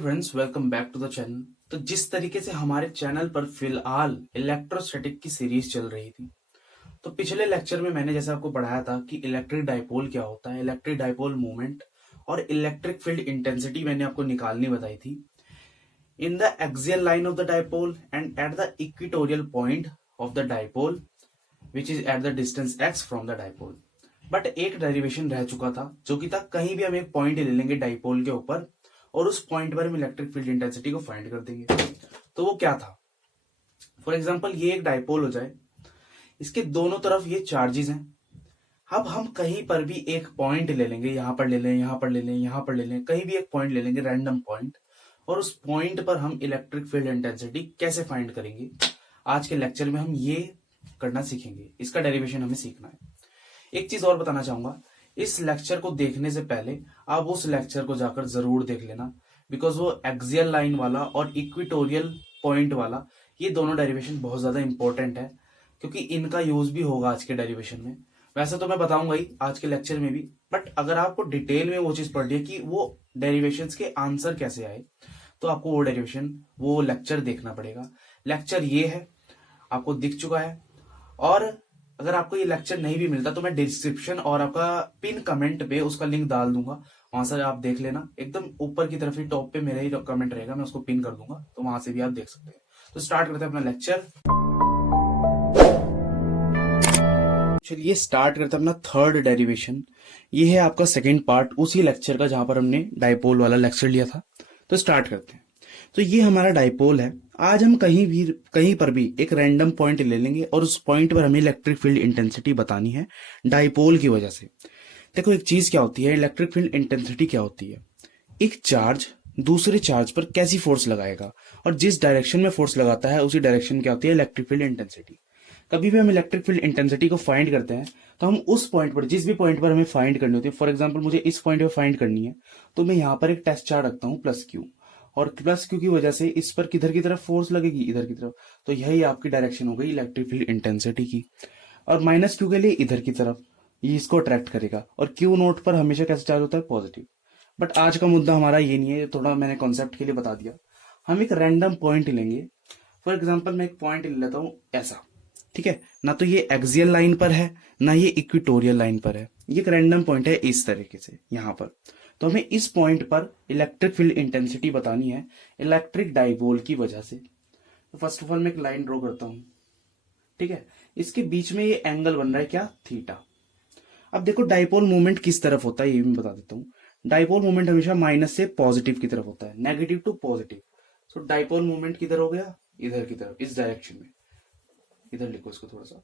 Friends, welcome back to the channel. तो जिस तरीके से हमारे चैनल पर फिलहाल इलेक्ट्रोस्टैटिक की सीरीज चल रही थी, तो पिछले लेक्चर में मैंने जैसे आपको पढ़ाया था कि इलेक्ट्रिक डाइपोल क्या होता है, इलेक्ट्रिक डाइपोल मूवमेंट और इलेक्ट्रिक फील्ड इंटेंसिटी मैंने आपको निकालनी बताई थी in the axial line of the dipole and at the equatorial point of the dipole which is at the distance x from the dipole. But एक derivation रह चुका था जो कि था कहीं भी हम एक पॉइंट ले लेंगे डाइपोल के ऊपर और उस पॉइंट पर हम इलेक्ट्रिक फील्ड इंटेंसिटी को फाइंड कर देंगे। तो वो क्या था? फॉर एग्जांपल ये एक डाइपोल हो जाए, इसके दोनों तरफ ये चार्जेस हैं। अब हम कहीं पर भी एक पॉइंट ले लेंगे, यहां पर ले लें, यहां पर ले लें, यहां पर ले लें, कहीं भी एक पॉइंट ले लेंगे, रैंडम पॉइंट, और उस पॉइंट पर हम इलेक्ट्रिक फील्ड इंटेंसिटी कैसे फाइंड करेंगे, आज के लेक्चर में हम ये करना सीखेंगे। इसका डेरिवेशन हमें सीखना है। एक चीज और बताना चाहूंगा, इस लेक्चर को देखने से पहले आप उस लेक्चर को जाकर जरूर देख लेना, बिकॉज वो एक्सियल लाइन वाला और इक्वेटोरियल पॉइंट वाला ये दोनों डेरिवेशन बहुत ज्यादा इंपॉर्टेंट है, क्योंकि इनका यूज भी होगा आज के डेरिवेशन में। वैसे तो मैं बताऊंगा ही आज के लेक्चर में भी, बट अगर आपको डिटेल में वो चीज पढ़नी है कि वो डेरिवेशंस के आंसर कैसे आए, तो आपको वो डेरिवेशन, वो लेक्चर देखना पड़ेगा। लेक्चर ये है, आपको दिख चुका है। और अगर आपको ये लेक्चर नहीं भी मिलता तो मैं डिस्क्रिप्शन और आपका पिन कमेंट पे उसका लिंक डाल दूंगा, वहां से आप देख लेना। एकदम ऊपर की तरफ ही टॉप पे मेरा ही कमेंट रहेगा, मैं उसको पिन कर दूंगा, तो वहां से भी आप देख सकते हैं। तो स्टार्ट करते हैं अपना लेक्चर। चलिए स्टार्ट करते हैं अपना थर्ड डेरिवेशन। ये है आपका सेकेंड पार्ट उसी लेक्चर का जहां पर हमने डाइपोल वाला लेक्चर लिया था। तो स्टार्ट करते हैं। तो ये हमारा डाइपोल है। आज हम कहीं पर भी एक रैंडम पॉइंट ले लेंगे और उस पॉइंट पर हमें इलेक्ट्रिक फील्ड इंटेंसिटी बतानी है डाइपोल की वजह से। देखो एक चीज क्या होती है, इलेक्ट्रिक फील्ड इंटेंसिटी क्या होती है? एक चार्ज दूसरे चार्ज पर कैसी फोर्स लगाएगा और जिस डायरेक्शन में फोर्स लगाता है उसी डायरेक्शन क्या होती है, इलेक्ट्रिक फील्ड इंटेंसिटी। कभी भी हम इलेक्ट्रिक फील्ड इंटेंसिटी को फाइंड करते हैं तो हम उस पॉइंट पर, जिस भी पॉइंट पर हमें फाइंड करनी होती है, फॉर एग्जांपल मुझे इस पॉइंट पर फाइंड करनी है, तो मैं यहाँ पर एक टेस्ट चार्ज रखता हूँ प्लस क्यू, और प्लस क्यू की वजह से इस पर किधर की तरफ फोर्स लगेगी, इधर की तरफ। तो यही आपकी डायरेक्शन हो गई इलेक्ट्रिक फील्ड इंटेंसिटी की। और माइनस क्यू के लिए इधर की तरफ, ये इसको अट्रैक्ट करेगा। और क्यू नोट पर हमेशा कैसे चार्ज होता है, पॉजिटिव। बट आज का मुद्दा हमारा ये नहीं है, थोड़ा मैंने कॉन्सेप्ट के लिए बता दिया। हम एक रैंडम पॉइंट लेंगे। फॉर एग्जाम्पल मैं एक पॉइंट ले लेता हूं ऐसा, ठीक है ना? तो ये एक्सियल लाइन पर है ना ये इक्वेटोरियल लाइन पर है, ये एक रैंडम पॉइंट है इस तरीके से यहां पर। तो हमें इस पॉइंट पर इलेक्ट्रिक फील्ड इंटेंसिटी बतानी है इलेक्ट्रिक डाइपोल की वजह से। तो फर्स्ट ऑफ ऑल मैं एक लाइन ड्रॉ करता हूं, ठीक है? इसके बीच में ये एंगल बन रहा है क्या, थीटा। अब देखो डाइपोल मूवमेंट किस तरफ होता है ये भी बता देता हूं। डाइपोल मूवमेंट हमेशा माइनस से पॉजिटिव की तरफ होता है, negative to positive. So dipole movement किधर हो गया, इधर की तरफ, इस डायरेक्शन में। इधर लिखो इसको थोड़ा सा,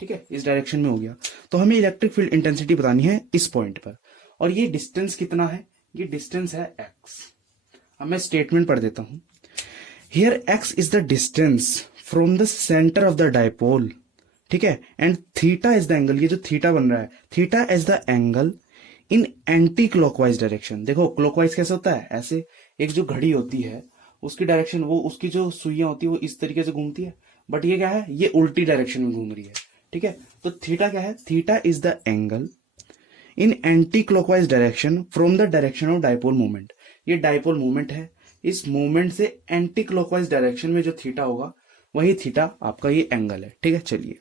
ठीक है? इस डायरेक्शन में हो गया। तो हमें इलेक्ट्रिक फील्ड इंटेंसिटी बतानी है इस पॉइंट पर। और ये डिस्टेंस कितना है, ये डिस्टेंस है x। अब मैं स्टेटमेंट पढ़ देता हूं। Here x is the distance from the centre of the dipole, ठीक है? And theta is the angle, ये जो थीटा बन रहा है, theta is the angle in anti clockwise direction. देखो क्लॉकवाइज कैसे होता है, ऐसे एक जो घड़ी होती है उसकी डायरेक्शन, वो उसकी जो सुइयां होती है वो इस तरीके से घूमती है, बट ये क्या है, ये उल्टी डायरेक्शन में घूम रही है, ठीक है? तो थीटा क्या है, theta is the angle in anti clockwise direction from the direction of dipole movement. ये डाइपोल मूवमेंट है, इस मूवमेंट से एंटी क्लॉकवाइज डायरेक्शन में जो थीटा होगा वही थीटा आपका ये एंगल है, ठीक है? चलिए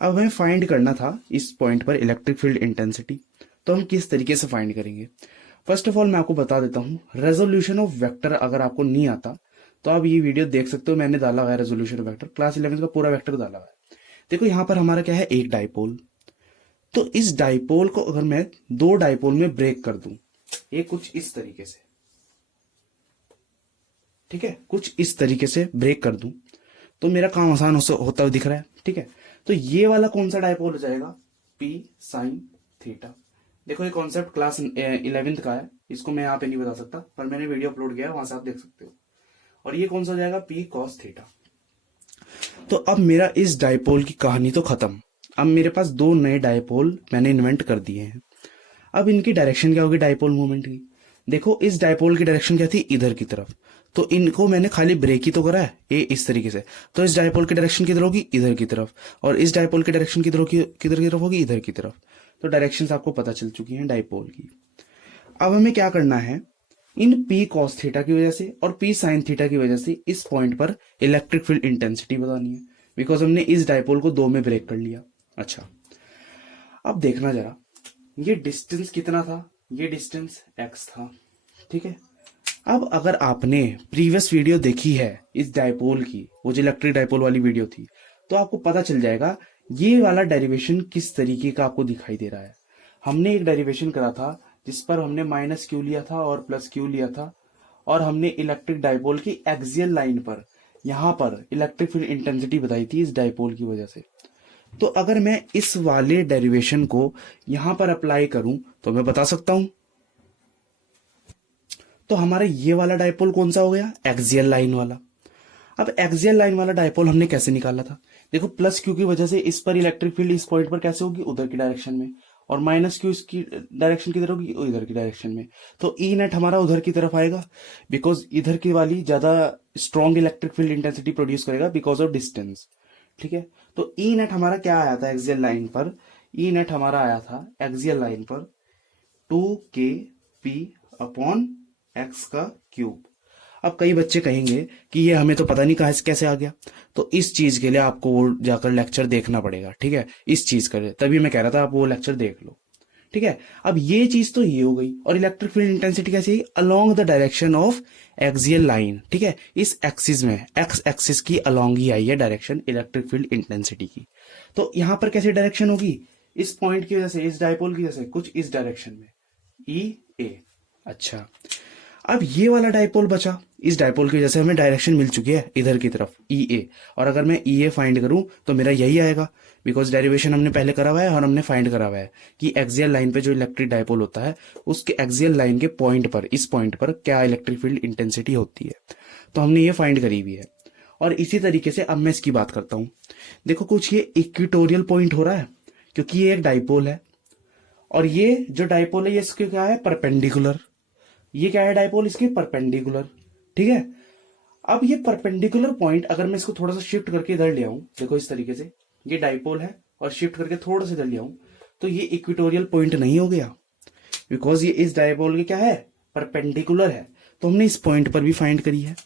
अब हमें फाइंड करना था इस पॉइंट पर इलेक्ट्रिक फील्ड इंटेंसिटी। तो हम किस तरीके से फाइंड करेंगे? फर्स्ट ऑफ ऑल मैं आपको बता देता हूं, रेजोल्यूशन ऑफ वेक्टर अगर आपको नहीं आता तो आप ये वीडियो देख सकते हो, मैंने डाला हुआ है रेजोल्यूशन ऑफ वेक्टर, क्लास 11 का पूरा वेक्टर डाला हुआ है। देखो यहां पर हमारा क्या है, एक डाइपोल। तो इस डाइपोल को अगर मैं दो डाइपोल में ब्रेक कर दूं, ये कुछ इस तरीके से, ठीक है, कुछ इस तरीके से ब्रेक कर दूं, तो मेरा काम आसान होता हुआ दिख रहा है, ठीक है? तो ये वाला कौन सा डाइपोल हो जाएगा, P sin थीटा। देखो ये कॉन्सेप्ट क्लास 11th का है, इसको मैं यहाँ पे नहीं बता सकता, पर मैंने वीडियो अपलोड किया है, वहां से आप देख सकते हो। और ये कौन सा हो जाएगा, P cos थीटा। तो अब मेरा इस डाइपोल की कहानी तो खत्म। अब मेरे पास दो नए डाइपोल मैंने इन्वेंट कर दिए हैं। अब इनकी डायरेक्शन क्या होगी डाइपोल मूवमेंट की? देखो इस डाइपोल की डायरेक्शन क्या थी, इधर की तरफ। तो इनको मैंने खाली ब्रेक ही तो करा है, ये इस तरीके से। तो इस डाइपोल की डायरेक्शन किधर होगी, इधर की तरफ। और इस डाइपोल की डायरेक्शन किधर होगी, किधर की तरफ होगी, इधर की तरफ। तो डायरेक्शंस आपको पता चल चुकी हैं डाइपोल की। अब हमें क्या करना है, इन पी कॉस थीटा की वजह से और पी साइन थीटा की वजह से इस पॉइंट पर इलेक्ट्रिक फील्ड इंटेंसिटी बतानी है, बिकॉज हमने इस डायपोल को दो में ब्रेक कर लिया। अच्छा, अब देखना जरा, ये डिस्टेंस कितना था, ये डिस्टेंस x था, ठीक है। अब अगर आपने प्रीवियस वीडियो देखी है इस डायपोल की, वो जो इलेक्ट्रिक डायपोल वाली वीडियो थी, तो आपको पता चल जाएगा ये वाला डेरिवेशन किस तरीके का आपको दिखाई दे रहा है। हमने एक डेरिवेशन करा था जिस पर हमने माइनस क्यू लिया था और प्लस क्यू लिया था, और हमने इलेक्ट्रिक डायपोल की एक्सियल लाइन पर यहां पर इलेक्ट्रिक फील्ड इंटेंसिटी बताई थी इस डायपोल की वजह से। तो अगर मैं इस वाले डेरिवेशन को यहां पर अप्लाई करूं तो मैं बता सकता हूं। तो हमारा ये वाला डायपोल कौन सा हो गया, एक्सियल लाइन वाला। अब एक्सियल लाइन वाला डायपोल हमने कैसे निकाला था, देखो प्लस क्यू की वजह से इस पर इलेक्ट्रिक फील्ड इस पॉइंट पर कैसे होगी, उधर की डायरेक्शन में, और माइनस क्यू इसकी डायरेक्शन किधर होगी, इधर की डायरेक्शन में। तो ई नेट हमारा उधर की तरफ आएगा, बिकॉज इधर की वाली ज्यादा strong electric field intensity produce करेगा बिकॉज ऑफ डिस्टेंस, ठीक है। तो ई नेट हमारा क्या आया था एक्सियल लाइन पर, ई नेट हमारा आया था एक्सियल लाइन पर 2kp अपॉन एक्स का क्यूब। अब कई बच्चे कहेंगे कि ये हमें तो पता नहीं कहां से कैसे आ गया, तो इस चीज के लिए आपको वो जाकर लेक्चर देखना पड़ेगा, ठीक है। इस चीज का तभी मैं कह रहा था आप वो लेक्चर देख लो, ठीक है। अब ये चीज तो ये हो गई, और इलेक्ट्रिक फील्ड इंटेंसिटी कैसे आई, along the direction of axial line, ठीक है। इस एक्सिस में एक्स एक्सिस की अलोंग ही आई है डायरेक्शन इलेक्ट्रिक फील्ड इंटेंसिटी की। तो यहां पर कैसे डायरेक्शन होगी, इस पॉइंट की वजह से, इस डायपोल की वजह से कुछ इस डायरेक्शन में ई ए। अच्छा, अब ये वाला डायपोल बचा, इस डायपोल की वजह से हमें डायरेक्शन मिल चुकी है इधर की तरफ ई ए, और अगर मैं ई ए फाइंड करूं तो मेरा यही आएगा, बिकॉज डेरिवेशन हमने पहले करा हुआ है और हमने फाइंड करा हुआ है कि एक्सियल लाइन पे जो इलेक्ट्रिक डायपोल होता है उसके एक्सियल लाइन के पॉइंट पर, इस पॉइंट पर क्या इलेक्ट्रिक फील्ड इंटेंसिटी होती है, तो हमने ये फाइंड करी हुई है। और इसी तरीके से अब मैं इसकी बात करता हूं। देखो कुछ ये इक्विटोरियल पॉइंट हो रहा है, क्योंकि ये एक डायपोल है, और ये जो डायपोल है ये इसके क्या है, परपेंडिकुलर। ये क्या है डायपोल, इसके परपेंडिकुलर, ठीक है। अब ये परपेंडिकुलर पॉइंट अगर मैं इसको थोड़ा सा शिफ्ट करके इधर ले आऊं, देखो इस तरीके से ये डायपोल है और शिफ्ट करके थोड़ा सा इधर ले आऊं, तो ये इक्विटोरियल पॉइंट नहीं हो गया, बिकॉज ये इस डायपोल के क्या है, परपेंडिकुलर है। तो हमने इस पॉइंट पर भी फाइंड करी है।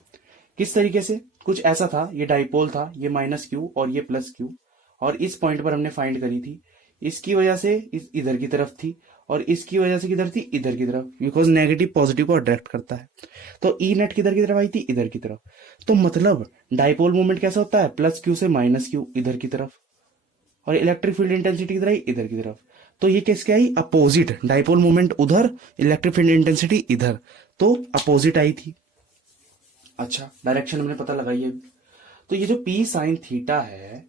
किस तरीके से, कुछ ऐसा था, ये डायपोल था, ये माइनस क्यू और ये प्लस क्यू, और इस पॉइंट पर हमने फाइंड करी थी, इसकी वजह से इधर की तरफ थी, और इसकी वजह से किधर थी, इधर की तरफ, बिकॉज नेगेटिव पॉजिटिव को अट्रैक्ट करता है। तो ई नेट किधर की तरफ आई थी, इधर की तरफ। तो मतलब डायपोल मूवमेंट कैसा होता है, प्लस क्यू से माइनस क्यू इधर की तरफ, और इलेक्ट्रिक फील्ड इंटेंसिटी किधर आई, इधर की तरफ। तो ये किसके आई, अपोजिट, डायपोल मूवमेंट उधर, इलेक्ट्रिक फील्ड इंटेंसिटी इधर, तो अपोजिट आई थी। अच्छा, डायरेक्शन हमने पता लगाई है। तो ये जो पी साइन थीटा है,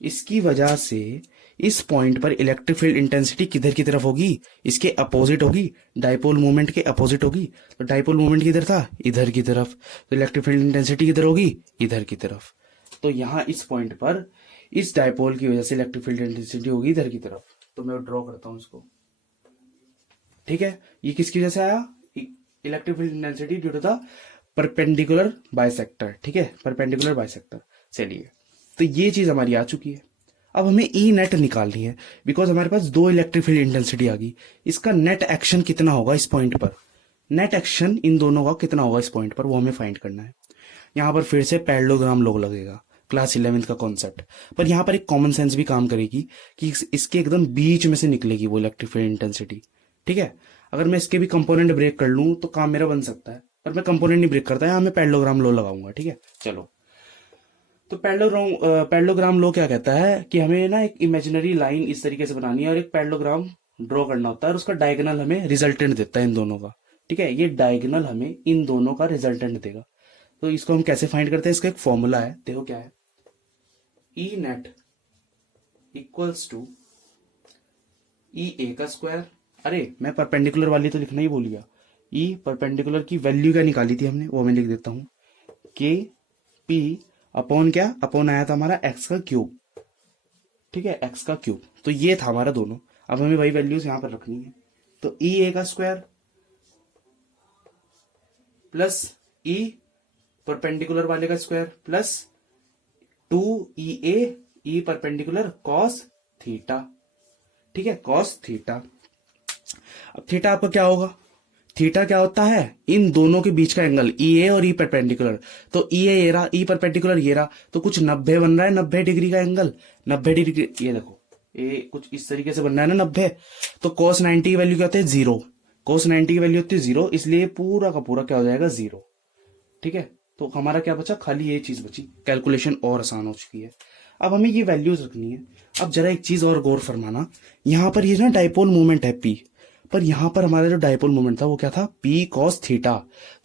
इसकी वजह से इस पॉइंट पर इलेक्ट्रिक फील्ड इंटेंसिटी किधर की तरफ होगी, इसके अपोजिट होगी, डायपोल मूवमेंट के अपोजिट होगी। तो डायपोल मूवमेंट किधर था, इधर की तरफ, तो इलेक्ट्रिक फील्ड इंटेंसिटी किधर होगी, इधर की तरफ। तो यहां इस पॉइंट पर इस डायपोल की वजह से इलेक्ट्रिक फील्ड इंटेंसिटी होगी इधर की तरफ। तो मैं ड्रॉ करता हूं इसको, ठीक है। ये किसकी वजह से आया, electric field intensity due to the perpendicular bisector, ठीक है, परपेंडिकुलर बाइसेक्टर। चलिए, तो ये चीज हमारी आ चुकी है। अब हमें ई नेट निकालनी है, बिकॉज हमारे पास दो इलेक्ट्रिक फील्ड इंटेंसिटी आ गई। इसका नेट एक्शन कितना होगा इस पॉइंट पर, नेट एक्शन इन दोनों का कितना होगा इस पॉइंट पर, वो हमें फाइंड करना है। यहां पर फिर से पैरेललोग्राम लॉ लगेगा, क्लास 11th का कॉन्सेप्ट। पर यहां पर एक कॉमन सेंस भी काम करेगी कि इसके एकदम बीच में से निकलेगी वो इलेक्ट्रिक फील्ड इंटेंसिटी, ठीक है। अगर मैं इसके भी कंपोनेंट ब्रेक कर लूं तो काम मेरा बन सकता है, पर मैं कंपोनेंट नहीं ब्रेक करता, यहां मैं पैरेललोग्राम लॉ लगाऊंगा, ठीक है। चलो, तो पैरेललोग्राम लॉ क्या कहता है कि हमें ना एक इमेजिनरी लाइन इस तरीके से बनानी है और एक पैरेललोग्राम ड्रॉ करना होता है, और उसका डायगोनल हमें रिजल्टेंट देता है इन दोनों का, ठीक है। ये डायगोनल हमें इन दोनों का रिजल्टेंट देगा। तो इसको हम कैसे फाइंड करते हैं, इसका एक फॉर्मूला है, देखो क्या है, ई नेट इक्वल्स टू ई ए का स्क्वायर। अरे मैं परपेंडिकुलर वाली तो लिखना ही भूल गया, ई परपेंडिकुलर की वैल्यू क्या निकाली थी हमने, वो मैं लिख देता हूं, के पी अपॉन क्या, अपॉन आया था हमारा एक्स का क्यूब, ठीक है, एक्स का क्यूब। तो ये था हमारा दोनों। अब हमें वही वैल्यूज यहां पर रखनी है, तो ई ए का स्क्वायर प्लस ई परपेंडिकुलर वाले का square plus 2EA E perpendicular cos theta, ठीक है, कॉस थीटा। अब थीटा आपका क्या होगा, थीटा क्या होता है, इन दोनों के बीच का एंगल, ई ए और ई परपेंडिकुलर। तो ई ए ये रहा, ई परपेंडिकुलर ये रहा, तो कुछ 90 बन रहा है, 90 डिग्री का एंगल, 90 डिग्री, ये देखो ये कुछ इस तरीके से बन रहा है ना 90। तो cos 90 की वैल्यू क्या होती है, 0। cos 90 की वैल्यू होती है 0, इसलिए पूरा का पूरा क्या हो जाएगा, 0। ठीक है, तो हमारा क्या बचा, खाली ये चीज बची, कैलकुलेशन और आसान हो चुकी है। अब हमें ये वैल्यूज रखनी है। अब जरा एक चीज और गौर फरमाना, यहाँ पर ये ना डाइपोल मोमेंट है P, पर यहाँ पर हमारा जो डाइपोल मोमेंट था वो क्या था, P cos थीटा।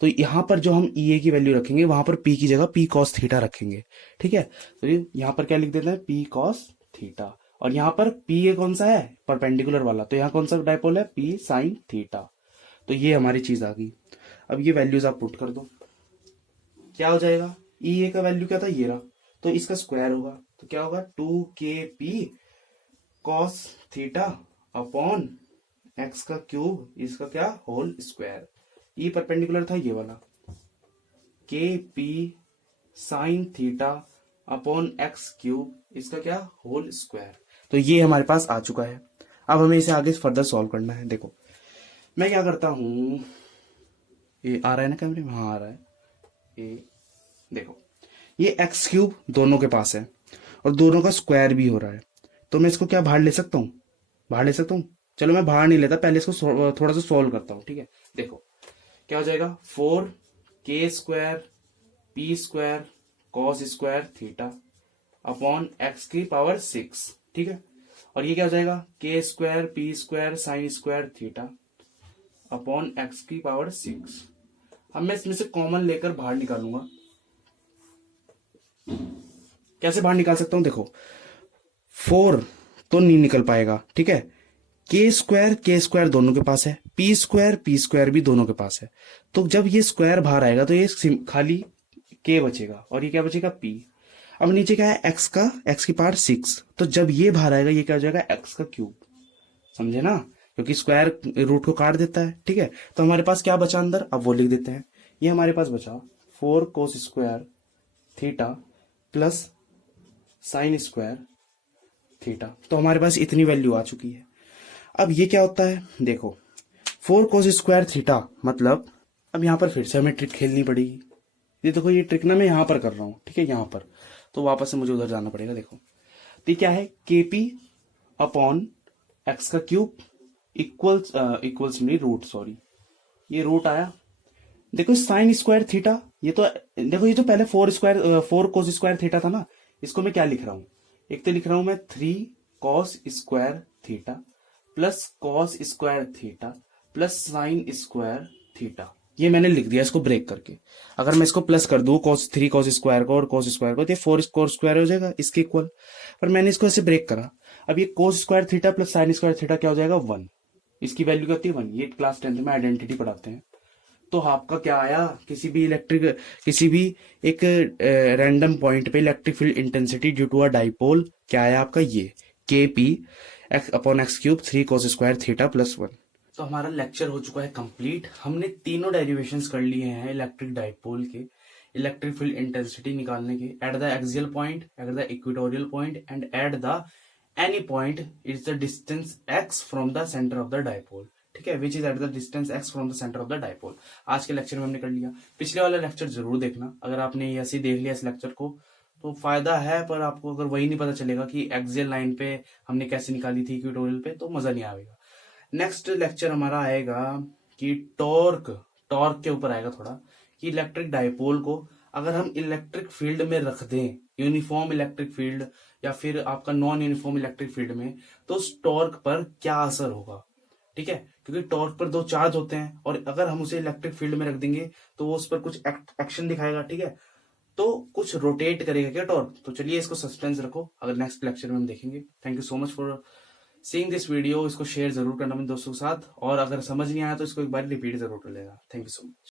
तो यहाँ पर जो हम EA की वैल्यू रखेंगे, वहां पर P की जगह P cos थीटा रखेंगे। ठीक है, तो यहाँ पर क्या लिख देते हैं, P cos थीटा, और यहाँ पर P ये कौन सा है, परपेंडिकुलर वाला, तो यहाँ कौन सा डाइपोल है, P sin थीटा। तो ये हमारी चीज आ गई। अब ये वैल्यूज आप पुट कर दो, क्या हो जाएगा, EA का वैल्यू क्या था, ये रहा, तो इसका स्क्वायर होगा, तो क्या होगा, 2kp cos theta upon x का क्यूब, इसका क्या, होल स्क्वायर। ई परपेंडिकुलर था ये वाला, kp sin theta upon x cube, इसका क्या, होल स्क्वायर। तो ये हमारे पास आ चुका है। अब हमें इसे आगे फर्दर सॉल्व करना है। देखो मैं क्या करता हूं, ये आ रहा है ना कैमरे में, हाँ आ रहा है। ये देखो, ये एक्स क्यूब दोनों के पास है और दोनों का स्क्वायर भी हो रहा है, तो मैं इसको क्या बाहर ले सकता हूँ, बाहर ले सकता हूँ। चलो मैं बाहर नहीं लेता, पहले इसको थोड़ा सा सॉल्व करता हूँ। ठीक है, देखो क्या हो जाएगा, 4k square p square cos square theta upon x की पावर 6। ठीक है, और ये क्या हो जाएगा, k square p square sine square theta upon x की पावर 6। अब मैं इसमें से कॉमन लेकर बाहर निकालूंगा। कैसे बाहर निकाल सकता हूं, देखो 4 तो नहीं निकल पाएगा। ठीक है, के स्क्वायर दोनों के पास है, पी स्क्वायर भी दोनों के पास है, तो जब ये स्क्वायर बाहर आएगा तो ये खाली के बचेगा और ये क्या बचेगा, पी। अब नीचे क्या है, एक्स की पावर 6, तो जब ये बाहर आएगा ये क्या हो जाएगा, एक्स का क्यूब। समझे ना, क्योंकि स्क्वायर रूट को काट देता है। ठीक है, तो हमारे पास क्या बचा अंदर, अब वो लिख देते हैं। ये हमारे पास बचा 4 कोस square theta plus sine square theta, तो हमारे पास इतनी वैल्यू आ चुकी है। अब ये क्या होता है, देखो 4 कोस स्क्वायर थीटा मतलब, अब यहां पर फिर से हमें ट्रिक खेलनी पड़ेगी। ये देखो, ये ट्रिक ना मैं यहां पर कर रहा हूं, ठीक है, यहां पर, तो वापस से मुझे उधर जाना पड़ेगा। देखो तो क्या है, केपी अपॉन एक्स का क्यूब इक्वल्स नहीं, रूट, सॉरी ये रूट आया। देखो साइन स्क्वायर थीटा, ये तो देखो, ये तो पहले 4 कोस स्क्वायर थीटा था ना, इसको मैं क्या लिख रहा हूं, एक तो लिख रहा हूं मैं 3 cos square theta plus cos square theta plus sine square theta, ये मैंने लिख दिया इसको ब्रेक करके। अगर मैं इसको प्लस कर दूं3 कॉस स्क्वायर को और कॉस स्क्वायर को, तो 4 कॉस स्क्वायर हो जाएगा इसके इक्वल, पर मैंने इसको ऐसे ब्रेक करा। अब ये कोस square theta plus sine square theta क्या हो जाएगा, 1, इसकी वैल्यू क्या होती है 1। ये क्लास 10th में आइडेंटिटी पढ़ाते हैं। तो आपका क्या आया, किसी भी एक रैंडम पॉइंट पे electric field intensity due to a dipole क्या आया आपका, ये K P X upon X cube 3 cos square theta plus 1। तो हमारा लेक्चर हो चुका है कंप्लीट। हमने तीनों डेरिवेशंस कर लिए हैं इलेक्ट्रिक डाइपोल के, इलेक्ट्रिक फील्ड इंटेंसिटी निकालने के, at the axial point, at the equatorial point and at the any point is the distance x from the centre of the dipole. ठीक है, which is at the distance x from the centre of the dipole. आज के lecture में हमने कर लिया। पिछले वाला लेक्चर जरूर देखना, अगर आपने ऐसे ही देख लिया इस लेक्चर को तो फायदा है, पर आपको अगर वही नहीं पता चलेगा कि एक्सियल लाइन पे हमने कैसे निकाली थी इक्वेटोरियल पे, तो मजा नहीं आएगा। नेक्स्ट लेक्चर हमारा आएगा कि टॉर्क के ऊपर आएगा थोड़ा, कि इलेक्ट्रिक डाइपोल को अगर हम इलेक्ट्रिक फील्ड में रख दें, यूनिफॉर्म इलेक्ट्रिक फील्ड या फिर आपका नॉन यूनिफॉर्म इलेक्ट्रिक फील्ड में, तो उस टॉर्क पर क्या असर होगा। ठीक है, क्योंकि टॉर्क पर 2 चार्ज होते हैं और अगर हम उसे इलेक्ट्रिक फील्ड में रख देंगे तो वो उस पर कुछ एक्शन दिखाएगा। ठीक है, तो कुछ रोटेट करेगा क्या टॉर्क। तो चलिए इसको सस्पेंस रखो, अगर नेक्स्ट लेक्चर में हम देखेंगे। Thank you so much for seeing this video. इसको शेयर जरूर करना अपने दोस्तों के साथ, और अगर समझ नहीं आया तो इसको एक बार रिपीट जरूर कर लेगा। Thank you so much.